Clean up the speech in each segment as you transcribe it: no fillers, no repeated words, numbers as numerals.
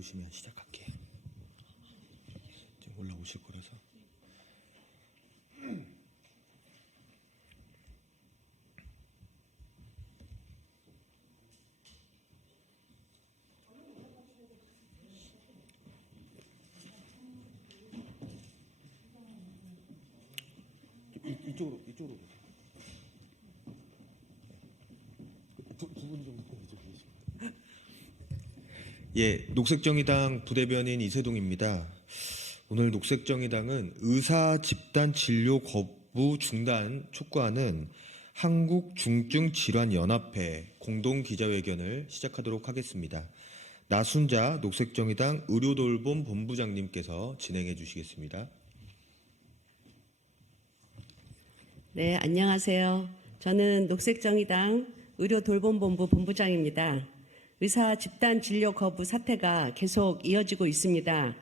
올라오시면 시작할게요. 지금 올라오실 거라서. 이쪽으로 오세요. 두분 정도 이쪽에 계십니다. 예, 녹색정의당 부대변인 이세동입니다. 오늘 녹색정의당은 의사 집단 진료 거부 중단 촉구하는 한국중증질환연합회 공동기자회견을 시작하도록 하겠습니다. 나순자 녹색정의당 의료돌봄 본부장님께서 진행해 주시겠습니다. 네, 안녕하세요. 저는 녹색정의당 의료돌봄본부 본부장입니다. 의사 집단 진료 거부 사태가 계속 이어지고 있습니다.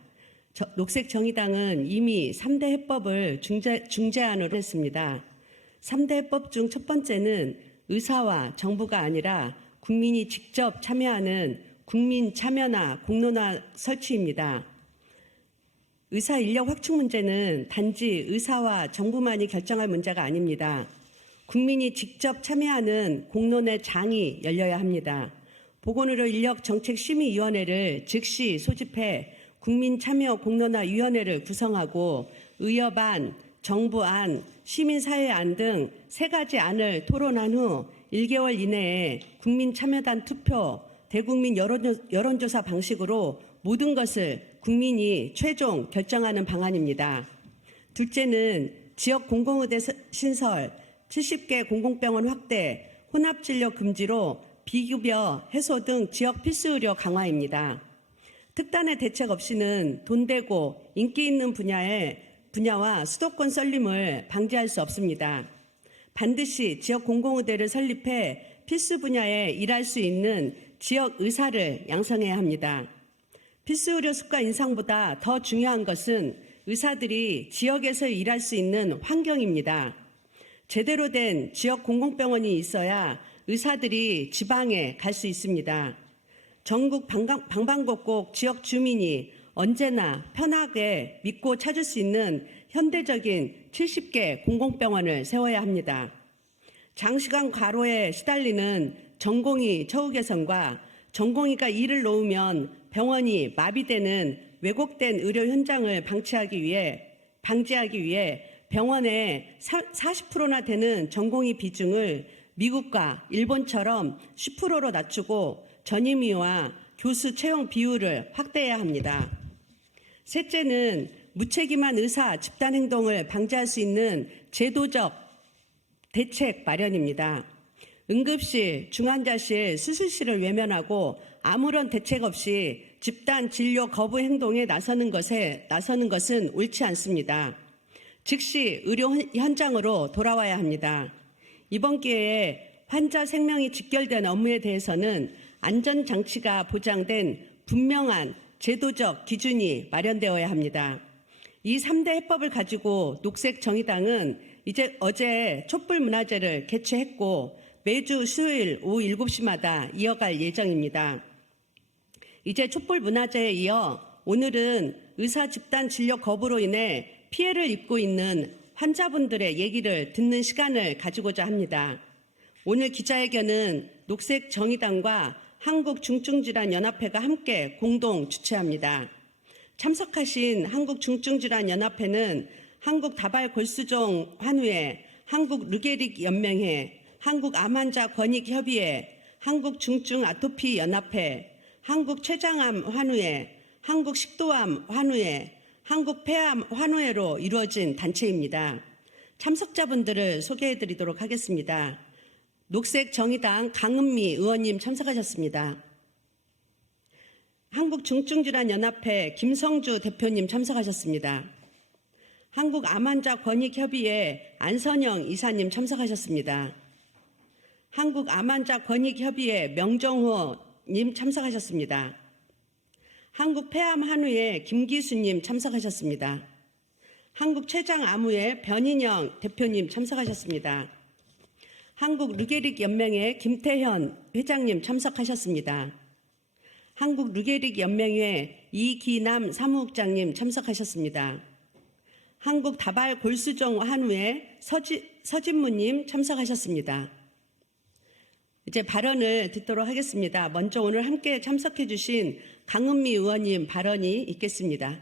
녹색정의당은 이미 3대 해법을 중재안으로 했습니다. 3대 해법 중 첫 번째는 의사와 정부가 아니라 국민이 직접 참여하는 국민 참여나 공론화 설치입니다. 의사 인력 확충 문제는 단지 의사와 정부만이 결정할 문제가 아닙니다. 국민이 직접 참여하는 공론의 장이 열려야 합니다. 보건의료 인력정책심의위원회를 즉시 소집해 국민참여공론화위원회를 구성하고 의협안, 정부안, 시민사회안 등 3가지 안을 토론한 후 1개월 이내에 국민참여단 투표, 대국민 여론조사 방식으로 모든 것을 국민이 최종 결정하는 방안입니다. 둘째는 지역 공공의대 신설, 70개 공공병원 확대, 혼합진료 금지로 비급여 해소 등 지역 필수의료 강화입니다. 특단의 대책 없이는 돈 되고 인기 있는 분야와 수도권 썰림을 방지할 수 없습니다. 반드시 지역 공공의대를 설립해 필수 분야에 일할 수 있는 지역 의사를 양성해야 합니다. 필수 의료 수가 인상보다 더 중요한 것은 의사들이 지역에서 일할 수 있는 환경입니다. 제대로 된 지역 공공병원이 있어야 의사들이 지방에 갈 수 있습니다. 전국 방방곡곡 지역 주민이 언제나 편하게 믿고 찾을 수 있는 현대적인 70개 공공병원을 세워야 합니다. 장시간 과로에 시달리는 전공의 처우 개선과 전공의가 일을 놓으면 병원이 마비되는 왜곡된 의료 현장을 방지하기 위해 병원의 40%나 되는 전공의 비중을 미국과 일본처럼 10%로 낮추고 전임의와 교수 채용 비율을 확대해야 합니다. 셋째는 무책임한 의사 집단 행동을 방지할 수 있는 제도적 대책 마련입니다. 응급실, 중환자실, 수술실을 외면하고 아무런 대책 없이 집단 진료 거부 행동에 나서는 것은 옳지 않습니다. 즉시 의료 현장으로 돌아와야 합니다. 이번 기회에 환자 생명이 직결된 업무에 대해서는 안전장치가 보장된 분명한 제도적 기준이 마련되어야 합니다. 이 3대 해법을 가지고 녹색정의당은 어제 촛불문화제를 개최했고 매주 수요일 오후 7시마다 이어갈 예정입니다. 이제 촛불문화제에 이어 오늘은 의사 집단 진료 거부로 인해 피해를 입고 있는 환자분들의 얘기를 듣는 시간을 가지고자 합니다. 오늘 기자회견은 녹색정의당과 한국중증질환연합회가 함께 공동 주최합니다. 참석하신 한국중증질환연합회는 한국다발골수종 환우회, 한국르게릭연맹회, 한국암환자권익협의회, 한국중증아토피연합회, 한국췌장암 환우회, 한국식도암 환우회, 한국폐암 환우회로 이루어진 단체입니다. 참석자분들을 소개해드리도록 하겠습니다. 녹색정의당 강은미 의원님 참석하셨습니다. 한국중증질환연합회 김성주 대표님 참석하셨습니다. 한국암환자권익협의회 안선영 이사님 참석하셨습니다. 한국암환자권익협의회 명정호님 참석하셨습니다. 한국폐암한의회 김기수님 참석하셨습니다. 한국췌장암의회 변인영 대표님 참석하셨습니다. 한국르게릭연맹회 김태현 회장님 참석하셨습니다. 한국 루게릭 연맹회 이기남 사무국장님 참석하셨습니다. 한국 다발 골수종 한우회 서진무님 참석하셨습니다. 이제 발언을 듣도록 하겠습니다. 먼저 오늘 함께 참석해 주신 강은미 의원님 발언이 있겠습니다.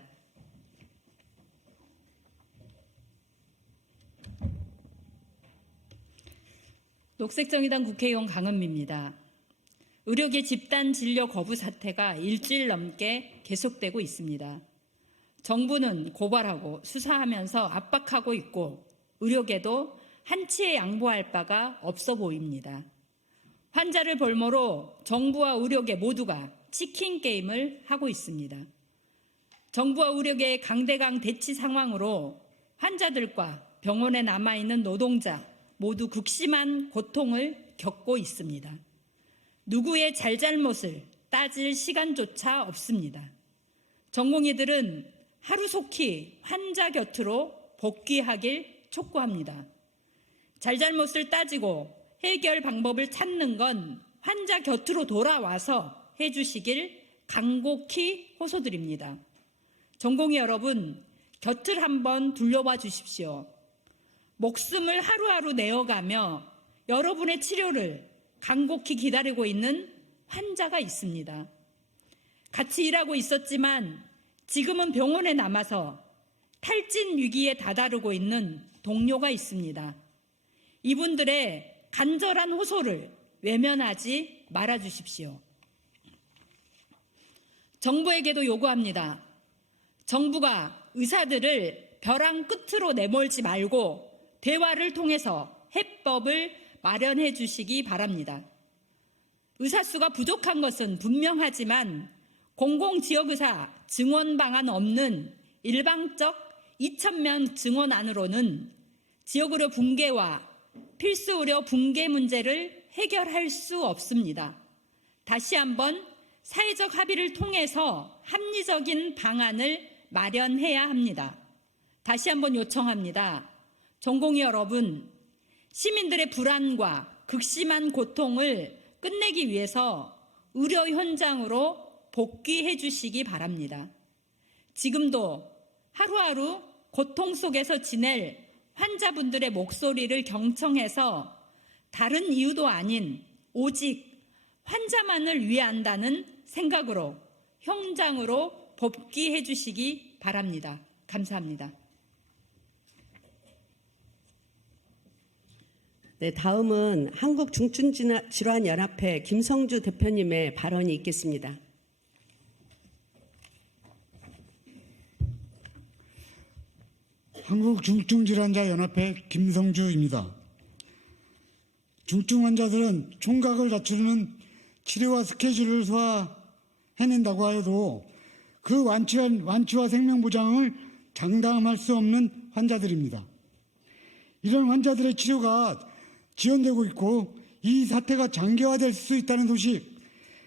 녹색정의당 국회의원 강은미입니다. 의료계 집단 진료 거부 사태가 일주일 넘게 계속되고 있습니다. 정부는 고발하고 수사하면서 압박하고 있고 의료계도 한치의 양보할 바가 없어 보입니다. 환자를 볼모로 정부와 의료계 모두가 치킨 게임을 하고 있습니다. 정부와 의료계의 강대강 대치 상황으로 환자들과 병원에 남아있는 노동자 모두 극심한 고통을 겪고 있습니다. 누구의 잘잘못을 따질 시간조차 없습니다. 전공의들은 하루속히 환자 곁으로 복귀하길 촉구합니다. 잘잘못을 따지고 해결 방법을 찾는 건 환자 곁으로 돌아와서 해주시길 간곡히 호소드립니다. 전공의 여러분, 곁을 한번 둘러봐 주십시오. 목숨을 하루하루 내어가며 여러분의 치료를 간곡히 기다리고 있는 환자가 있습니다. 같이 일하고 있었지만 지금은 병원에 남아서 탈진 위기에 다다르고 있는 동료가 있습니다. 이분들의 간절한 호소를 외면하지 말아 주십시오. 정부에게도 요구합니다. 정부가 의사들을 벼랑 끝으로 내몰지 말고 대화를 통해서 해법을 마련해 주시기 바랍니다. 의사수가 부족한 것은 분명하지만 공공지역의사 증원 방안 없는 일방적 2,000명 증원안으로는 지역의료 붕괴와 필수의료 붕괴 문제를 해결할 수 없습니다. 다시 한번 사회적 합의를 통해서 합리적인 방안을 마련해야 합니다. 다시 한번 요청합니다. 전공의 여러분, 시민들의 불안과 극심한 고통을 끝내기 위해서 의료 현장으로 복귀해 주시기 바랍니다. 지금도 하루하루 고통 속에서 지낼 환자분들의 목소리를 경청해서 다른 이유도 아닌 오직 환자만을 위한다는 생각으로 현장으로 복귀해 주시기 바랍니다. 감사합니다. 네, 다음은 한국중증질환연합회 김성주 대표님의 발언이 있겠습니다. 한국중증질환자연합회 김성주입니다. 중증 환자들은 총각을 다투는 치료와 스케줄을 소화해낸다고 해도 그 완치와 생명보장을 장담할 수 없는 환자들입니다. 이런 환자들의 치료가 지연되고 있고 이 사태가 장기화될 수 있다는 소식,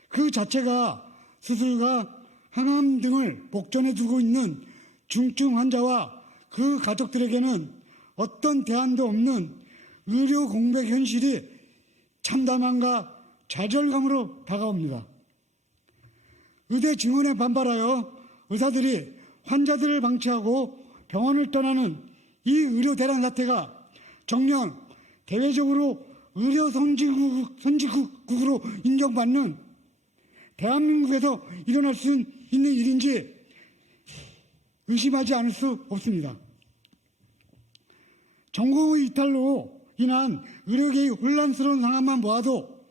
그 자체가 수술과 항암 등을 목전에 두고 있는 중증 환자와 그 가족들에게는 어떤 대안도 없는 의료 공백 현실이 참담함과 좌절감으로 다가옵니다. 의대 증원에 반발하여 의사들이 환자들을 방치하고 병원을 떠나는 이 의료 대란 사태가 정녕 대외적으로 의료 선진국으로 인정받는 대한민국에서 일어날 수 있는 일인지 의심하지 않을 수 없습니다. 전공의 이탈로 인한 의료계의 혼란스러운 상황만 보아도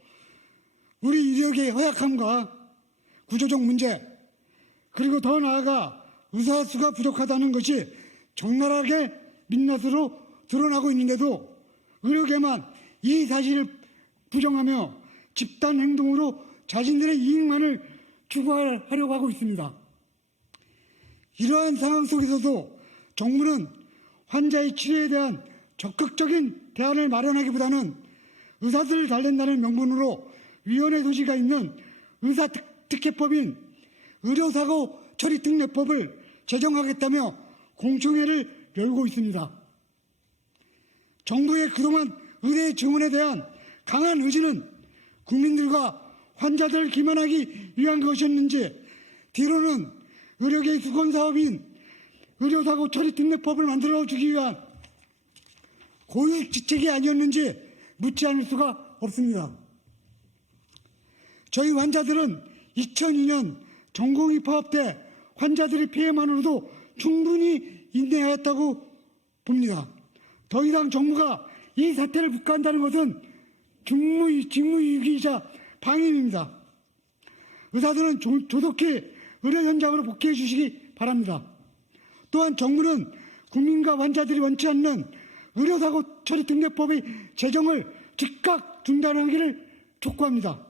우리 의료계의 허약함과 구조적 문제, 그리고 더 나아가 의사 수가 부족하다는 것이 적나라하게 민낯으로 드러나고 있는데도 의료계만 이 사실을 부정하며 집단 행동으로 자신들의 이익만을 추구하려고 하고 있습니다. 이러한 상황 속에서도 정부는 환자의 치료에 대한 적극적인 대안을 마련하기보다는 의사들을 달랜다는 명분으로 위헌의 소지가 있는 의사특혜법인 의료사고 처리특례법을 제정하겠다며 공청회를 열고 있습니다. 정부의 그동안 의대 증원에 대한 강한 의지는 국민들과 환자들을 기만하기 위한 것이었는지, 뒤로는 의료계의 수건사업인 의료사고 처리 특례법을 만들어주기 위한 고유지책이 아니었는지 묻지 않을 수가 없습니다. 저희 환자들은 2002년 전공의 파업 때 환자들의 피해만으로도 충분히 인내하였다고 봅니다. 더 이상 정부가 이 사태를 북한다는 것은 직무유기이자 방임입니다. 의사들은 조속히 의료 현장으로 복귀해 주시기 바랍니다. 또한 정부는 국민과 환자들이 원치 않는 의료사고 처리 특례법의 제정을 즉각 중단하기를 촉구합니다.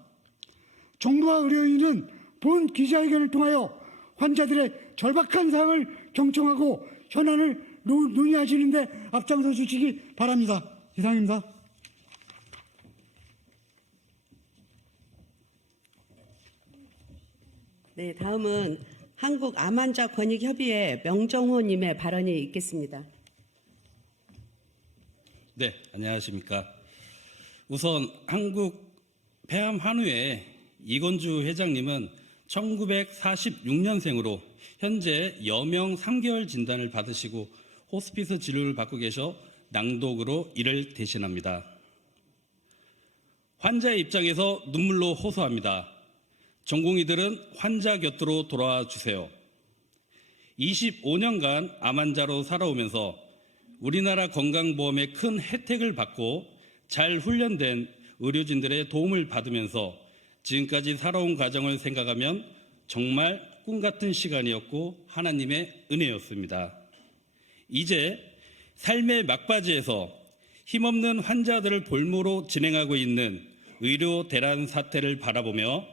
정부와 의료인은 본 기자회견을 통하여 환자들의 절박한 상황을 경청하고 현안을 논의하시는 데 앞장서 주시기 바랍니다. 이상입니다. 네, 다음은 한국암환자권익협의회 명정호님의 발언이 있겠습니다. 네, 안녕하십니까. 우선 한국 폐암환우회 이건주 회장님은 1946년생으로 현재 여명 3개월 진단을 받으시고 호스피스 진료를 받고 계셔 낭독으로 이를 대신합니다. 환자의 입장에서 눈물로 호소합니다. 전공의들은 환자 곁으로 돌아와 주세요. 25년간 암 환자로 살아오면서 우리나라 건강보험의 큰 혜택을 받고 잘 훈련된 의료진들의 도움을 받으면서 지금까지 살아온 과정을 생각하면 정말 꿈같은 시간이었고 하나님의 은혜였습니다. 이제 삶의 막바지에서 힘없는 환자들을 볼모로 진행하고 있는 의료 대란 사태를 바라보며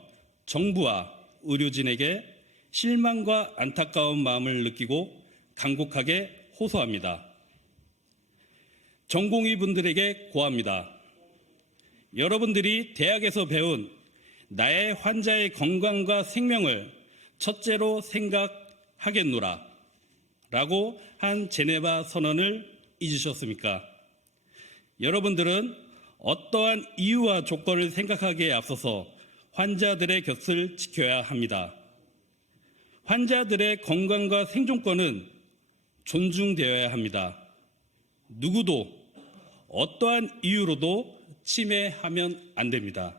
정부와 의료진에게 실망과 안타까운 마음을 느끼고 간곡하게 호소합니다. 전공의 분들에게 고합니다. 여러분들이 대학에서 배운 나의 환자의 건강과 생명을 첫째로 생각하겠노라 라고 한 제네바 선언을 잊으셨습니까? 여러분들은 어떠한 이유와 조건을 생각하기에 앞서서 환자들의 곁을 지켜야 합니다. 환자들의 건강과 생존권은 존중되어야 합니다. 누구도 어떠한 이유로도 침해하면 안 됩니다.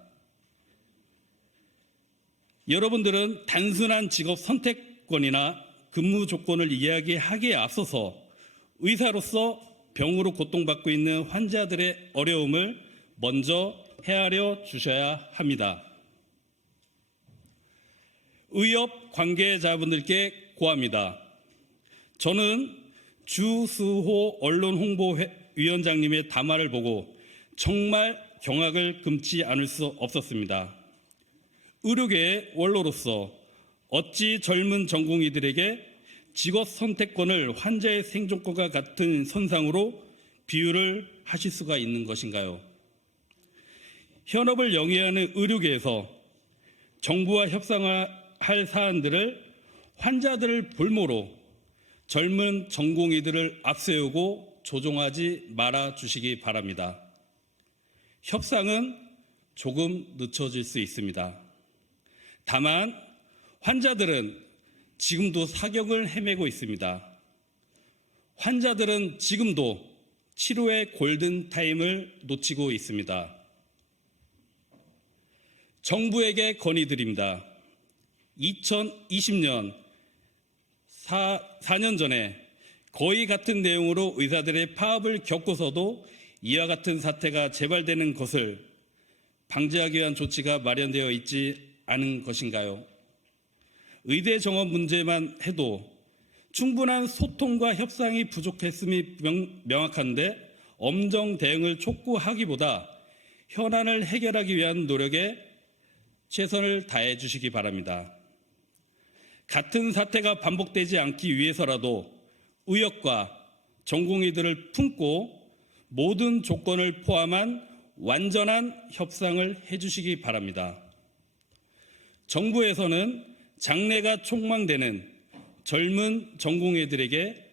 여러분들은 단순한 직업 선택권이나 근무 조건을 이야기하기에 앞서서 의사로서 병으로 고통받고 있는 환자들의 어려움을 먼저 헤아려 주셔야 합니다. 의협 관계자분들께 고합니다. 저는 주수호 언론홍보위원장님의 담화를 보고 정말 경악을 금치 않을 수 없었습니다. 의료계의 원로로서 어찌 젊은 전공의들에게 직업 선택권을 환자의 생존권과 같은 선상으로 비유를 하실 수가 있는 것인가요? 현업을 영위하는 의료계에서 정부와 협상할 사안들을 환자들을 볼모로 젊은 전공의들을 앞세우고 조종하지 말아 주시기 바랍니다. 협상은 조금 늦춰질 수 있습니다. 다만 환자들은 지금도 사경을 헤매고 있습니다. 환자들은 지금도 치료의 골든타임을 놓치고 있습니다. 정부에게 건의드립니다. 2020년 4년 전에 거의 같은 내용으로 의사들의 파업을 겪고서도 이와 같은 사태가 재발되는 것을 방지하기 위한 조치가 마련되어 있지 않은 것인가요? 의대 정원 문제만 해도 충분한 소통과 협상이 부족했음이 명확한데 엄정 대응을 촉구하기보다 현안을 해결하기 위한 노력에 최선을 다해 주시기 바랍니다. 같은 사태가 반복되지 않기 위해서라도 의협과 전공의들을 품고 모든 조건을 포함한 완전한 협상을 해주시기 바랍니다. 정부에서는 장래가 촉망되는 젊은 전공의들에게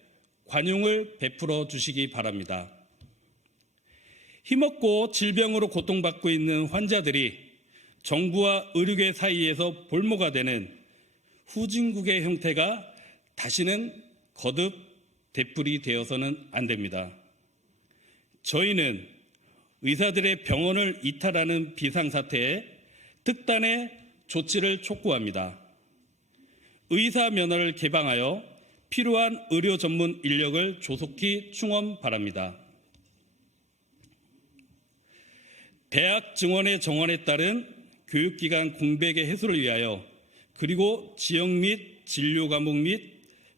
관용을 베풀어 주시기 바랍니다. 힘없고 질병으로 고통받고 있는 환자들이 정부와 의료계 사이에서 볼모가 되는 후진국의 형태가 다시는 거듭 되풀이 되어서는 안 됩니다. 저희는 의사들의 병원을 이탈하는 비상사태에 특단의 조치를 촉구합니다. 의사 면허를 개방하여 필요한 의료 전문 인력을 조속히 충원 바랍니다. 대학 증원의 정원에 따른 교육기관 공백의 해소를 위하여 그리고 지역 및 진료 과목 및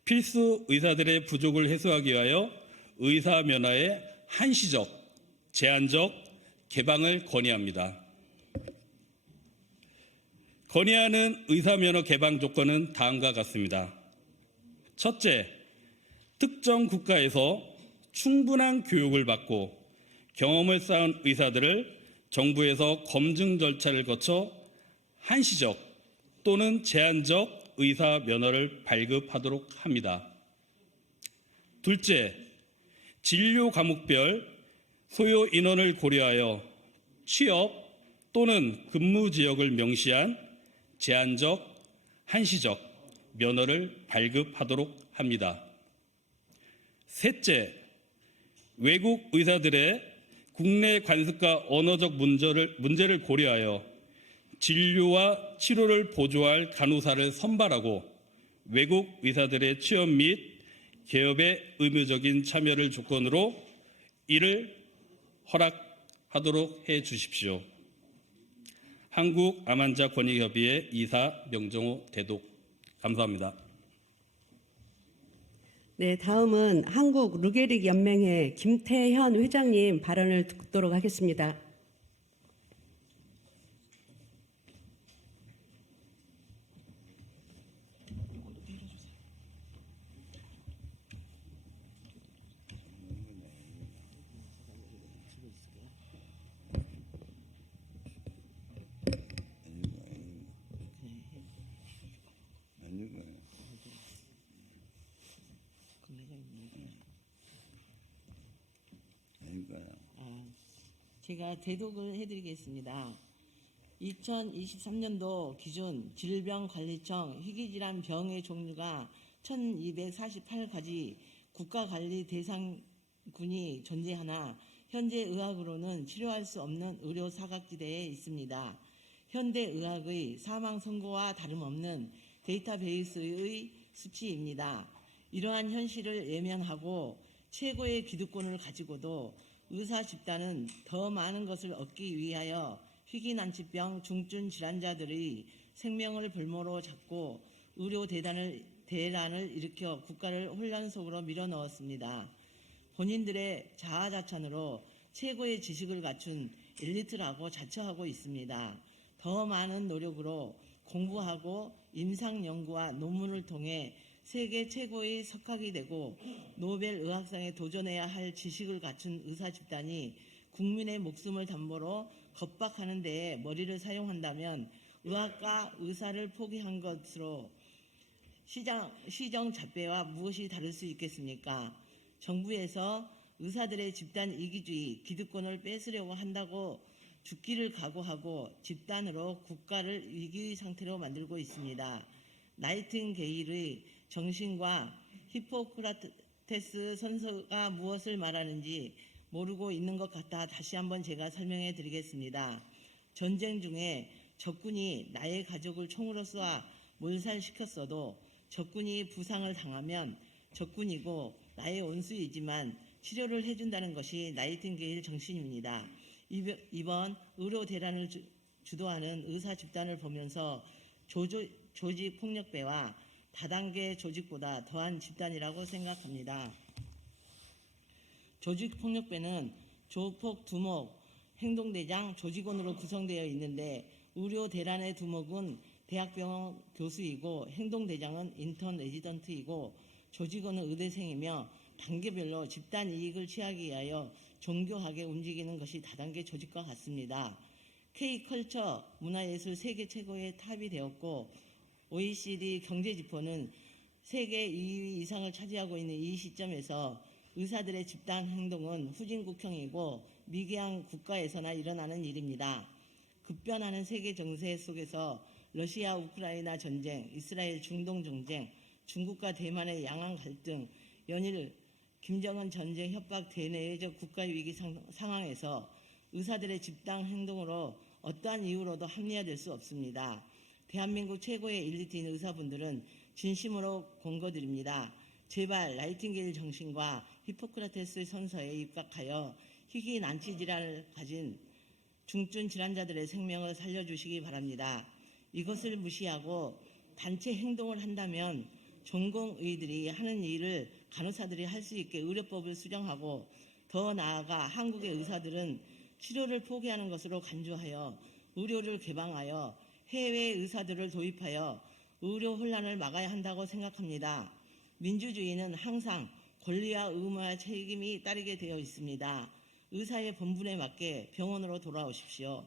필수 의사들의 부족을 해소하기 위하여 의사 면허의 한시적, 제한적 개방을 건의합니다. 건의하는 의사 면허 개방 조건은 다음과 같습니다. 첫째, 특정 국가에서 충분한 교육을 받고 경험을 쌓은 의사들을 정부에서 검증 절차를 거쳐 한시적 또는 제한적 의사 면허를 발급하도록 합니다. 둘째, 진료 과목별 소요 인원을 고려하여 취업 또는 근무 지역을 명시한 제한적, 한시적 면허를 발급하도록 합니다. 셋째, 외국 의사들의 국내 관습과 언어적 문제를 고려하여 진료와 치료를 보조할 간호사를 선발하고 외국 의사들의 취업 및 개업의 의무적인 참여를 조건으로 이를 허락하도록 해 주십시오. 한국암환자권익협의회 이사 명정호 대독. 감사합니다. 네, 다음은 한국 루게릭 연맹회 김태현 회장님 발언을 듣도록 하겠습니다. 제가 대독을 해드리겠습니다. 2023년도 기준 질병관리청 희귀질환 병의 종류가 1248가지 국가관리 대상군이 존재하나 현재 의학으로는 치료할 수 없는 의료 사각지대에 있습니다. 현대 의학의 사망 선고와 다름없는 데이터베이스의 수치입니다. 이러한 현실을 외면하고 최고의 기득권을 가지고도 의사 집단은 더 많은 것을 얻기 위하여 희귀난치병 중증 질환자들의 생명을 볼모로 잡고 의료 대란을 일으켜 국가를 혼란 속으로 밀어넣었습니다. 본인들의 자아자찬으로 최고의 지식을 갖춘 엘리트라고 자처하고 있습니다. 더 많은 노력으로 공부하고 임상연구와 논문을 통해 세계 최고의 석학이 되고 노벨 의학상에 도전해야 할 지식을 갖춘 의사 집단이 국민의 목숨을 담보로 겁박하는 데에 머리를 사용한다면 의학과 의사를 포기한 것으로 시정잡배와 무엇이 다를 수 있겠습니까? 정부에서 의사들의 집단 이기주의, 기득권을 뺏으려고 한다고 죽기를 각오하고 집단으로 국가를 위기 상태로 만들고 있습니다. 나이팅게일의 정신과 히포크라테스 선서가 무엇을 말하는지 모르고 있는 것 같아 다시 한번 제가 설명해 드리겠습니다. 전쟁 중에 적군이 나의 가족을 총으로 쏘아 몰살시켰어도 적군이 부상을 당하면 적군이고 나의 원수이지만 치료를 해준다는 것이 나이팅게일 정신입니다. 이번 의료 대란을 주도하는 의사 집단을 보면서 조직폭력배와 다단계 조직보다 더한 집단이라고 생각합니다. 조직폭력배는 조폭, 두목, 행동대장, 조직원으로 구성되어 있는데 의료 대란의 두목은 대학병원 교수이고 행동대장은 인턴 레지던트이고 조직원은 의대생이며 단계별로 집단 이익을 취하기 위하여 정교하게 움직이는 것이 다단계 조직과 같습니다. K컬처 문화예술 세계 최고의 탑이 되었고 OECD 경제지표는 세계 2위 이상을 차지하고 있는 이 시점에서 의사들의 집단 행동은 후진국형이고 미개한 국가에서나 일어나는 일입니다. 급변하는 세계 정세 속에서 러시아 우크라이나 전쟁, 이스라엘 중동 전쟁, 중국과 대만의 양안 갈등, 연일 김정은 전쟁 협박 대내외적 국가위기 상황에서 의사들의 집단 행동으로 어떠한 이유로도 합리화될 수 없습니다. 대한민국 최고의 엘리트인 의사분들은 진심으로 권고드립니다. 제발 나이팅게일 정신과 히포크라테스 선서에 입각하여 희귀 난치 질환을 가진 중증 질환자들의 생명을 살려주시기 바랍니다. 이것을 무시하고 단체 행동을 한다면 전공의들이 하는 일을 간호사들이 할 수 있게 의료법을 수정하고 더 나아가 한국의 의사들은 치료를 포기하는 것으로 간주하여 의료를 개방하여 해외 의사들을 도입하여 의료 혼란을 막아야 한다고 생각합니다. 민주주의는 항상 권리와 의무와 책임이 따르게 되어 있습니다. 의사의 본분에 맞게 병원으로 돌아오십시오.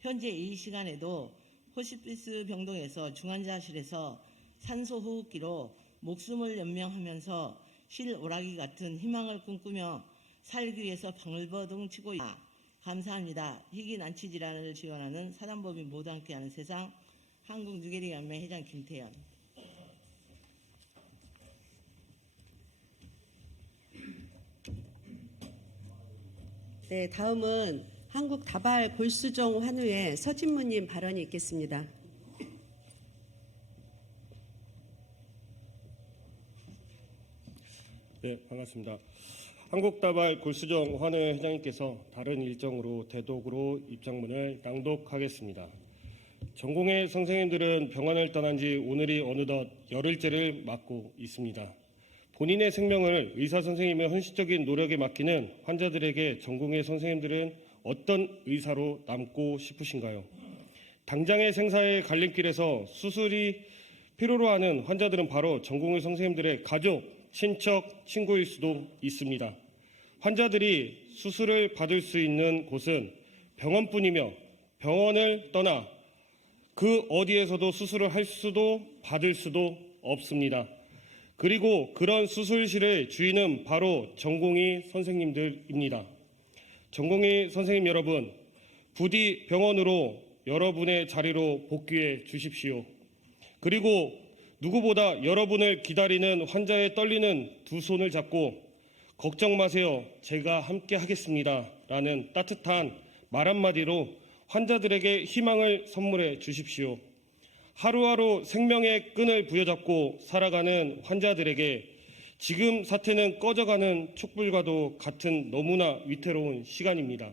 현재 이 시간에도 호스피스 병동에서 중환자실에서 산소호흡기로 목숨을 연명하면서 실오라기 같은 희망을 꿈꾸며 살기 위해서 방울버둥 치고 있다. 감사합니다. 희귀 난치 질환을 지원하는 사단법인 모두 함께하는 세상 한국누게릭연맹 회장 김태현. 네, 다음은 한국 다발 골수종 환우회 서진무님 발언이 있겠습니다. 네, 반갑습니다. 한국다발 골수종 환우회 회장님께서 다른 일정으로 대독으로 입장문을 낭독하겠습니다. 전공의 선생님들은 병원을 떠난 지 오늘이 어느덧 열흘째를 맞고 있습니다. 본인의 생명을 의사 선생님의 헌신적인 노력에 맡기는 환자들에게 전공의 선생님들은 어떤 의사로 남고 싶으신가요? 당장의 생사의 갈림길에서 수술이 필요로 하는 환자들은 바로 전공의 선생님들의 가족, 친척, 친구일 수도 있습니다. 환자들이 수술을 받을 수 있는 곳은 병원뿐이며 병원을 떠나 그 어디에서도 수술을 할 수도 받을 수도 없습니다. 그리고 그런 수술실의 주인은 바로 전공의 선생님들입니다. 전공의 선생님 여러분, 부디 병원으로 여러분의 자리로 복귀해 주십시오. 그리고 누구보다 여러분을 기다리는 환자의 떨리는 두 손을 잡고 걱정 마세요, 제가 함께 하겠습니다 라는 따뜻한 말 한마디로 환자들에게 희망을 선물해 주십시오. 하루하루 생명의 끈을 부여잡고 살아가는 환자들에게 지금 사태는 꺼져가는 촛불과도 같은 너무나 위태로운 시간입니다.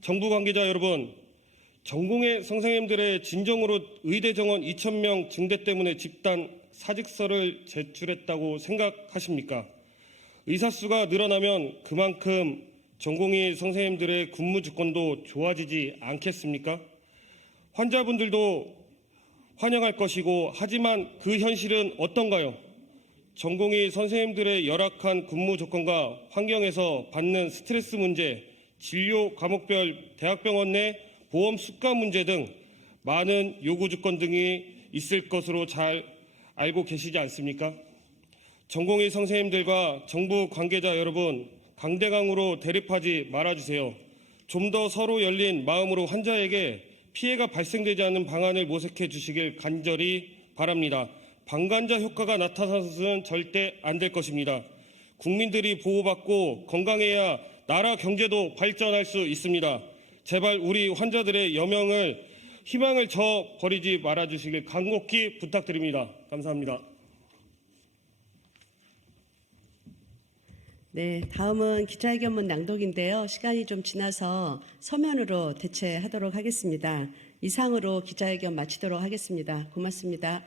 정부 관계자 여러분, 전공의 선생님들의 진정으로 의대 정원 2,000명 증대 때문에 집단 사직서를 제출했다고 생각하십니까? 의사 수가 늘어나면 그만큼 전공의 선생님들의 근무 조건도 좋아지지 않겠습니까? 환자분들도 환영할 것이고, 하지만 그 현실은 어떤가요? 전공의 선생님들의 열악한 근무 조건과 환경에서 받는 스트레스 문제, 진료 과목별 대학병원 내 보험 수가 문제 등 많은 요구 조건 등이 있을 것으로 잘 알고 계시지 않습니까? 전공의 선생님들과 정부 관계자 여러분, 강대강으로 대립하지 말아주세요. 좀 더 서로 열린 마음으로 환자에게 피해가 발생되지 않는 방안을 모색해 주시길 간절히 바랍니다. 방관자 효과가 나타나서는 절대 안 될 것입니다. 국민들이 보호받고 건강해야 나라 경제도 발전할 수 있습니다. 제발 우리 환자들의 희망을 저버리지 말아주시길 간곡히 부탁드립니다. 감사합니다. 네, 다음은 기자회견문 낭독인데요. 시간이 좀 지나서 서면으로 대체하도록 하겠습니다. 이상으로 기자회견 마치도록 하겠습니다. 고맙습니다.